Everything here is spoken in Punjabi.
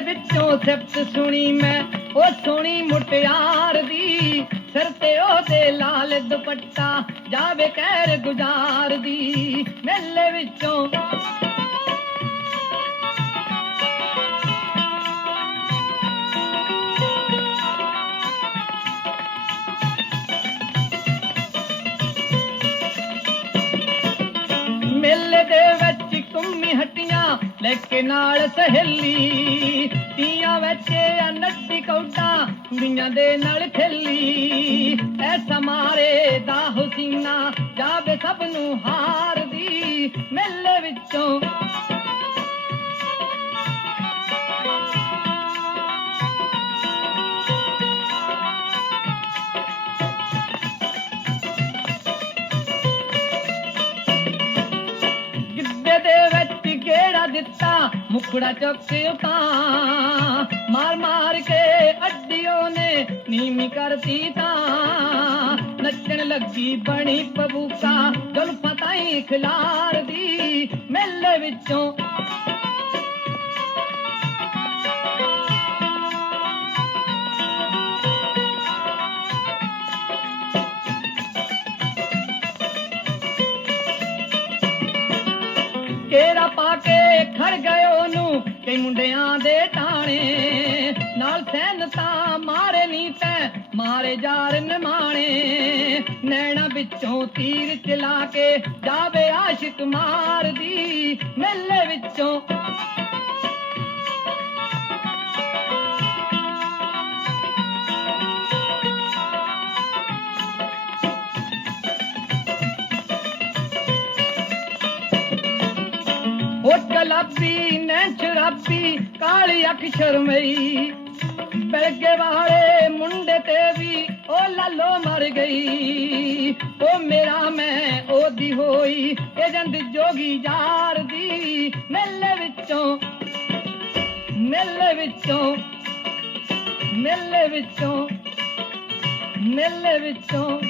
ਦੇ ਵਿੱਚੋਂ ਸਿਫਤ ਸੁਣੀ ਮੈਂ, ਉਹ ਸੋਹਣੀ ਮੁਟਿਆਰ ਦੀ। ਸਿਰ ਤੇ ਉਹਦੇ ਲਾਲ ਦੁਪੱਟਾ, ਜਾਵੇ ਕਹਿਰ ਗੁਜ਼ਾਰ ਦੀ। ਮੇਲੇ ਵਿੱਚੋਂ ਮੇਲੇ ਦੇ ਲੈ ਕੇ ਨਾਲ ਸਹੇਲੀ, ਤੀਆਂ ਵਿੱਚ ਆ ਨੱਡੀ ਕੁੜੀਆਂ ਦੇ ਨਾਲ ਖੇਲੀ। ਐਸਾ ਮਾਰੇ ਦਾ ਹੁਸੀਨਾ ਜਾਵੇ ਸਭ ਨੂੰ ਹਾਂ। ਦਿੱਤਾ ਮੁਖੜਾ ਚੁੱਕ ਉਤਾਂ। ਮਾਰ ਮਾਰ ਕੇ ਅੱਡੀਓ ਨੇ ਨੀਵੀਂ ਕਰਤੀ ਤਾਂ। ਨੱਚਣ ਲੱਗੀ ਬਣੀ ਪਬੂਕਾ ਜੁਲਫਾਂ ਤਾਈ ਖਿਲਾਰਦੀ। ਮੇਲੇ ਵਿੱਚੋਂ ਕੇਰਾ ਪਾ ਕੇ ਖੜ ਗਏ ਉਹਨੂੰ ਕਈ ਮੁੰਡਿਆਂ ਦੇ ਟਾਣੇ। ਨਾਲ ਸੈਨ ਤਾਂ ਮਾਰੇ ਨੀ ਤੈ ਮਾਰੇ ਜਾਰ ਨਿਮਾਣੇ। ਨੈਣਾ ਵਿੱਚੋਂ ਤੀਰ ਚਲਾ ਕੇ ਜਾਵੇ ਆਸ਼ਿਕ ਮਾਰਦੀ, ਮੇਲੇ ਵਿੱਚੋਂ ਉਹ ਗਲਾਬੀ ਨੈਣ ਸ਼ਰਾਬੀ ਕਾਲੀ ਅੱਖ ਸ਼ਰਮਈ। ਬੈਗੇ ਵਾਲੇ ਮੁੰਡੇ ਤੇ ਵੀ ਉਹ ਲਾਲੋ ਮਰ ਗਈ। ਉਹ ਮੇਰਾ ਮੈਂ, ਉਹਦੀ ਹੋਈ ਇਹ ਜੰਦ ਜੋਗੀ ਯਾਰ ਦੀ। ਮੇਲੇ ਵਿੱਚੋਂ ਮੇਲੇ ਵਿੱਚੋਂ ਮੇਲੇ ਵਿੱਚੋਂ ਮੇਲੇ ਵਿੱਚੋਂ।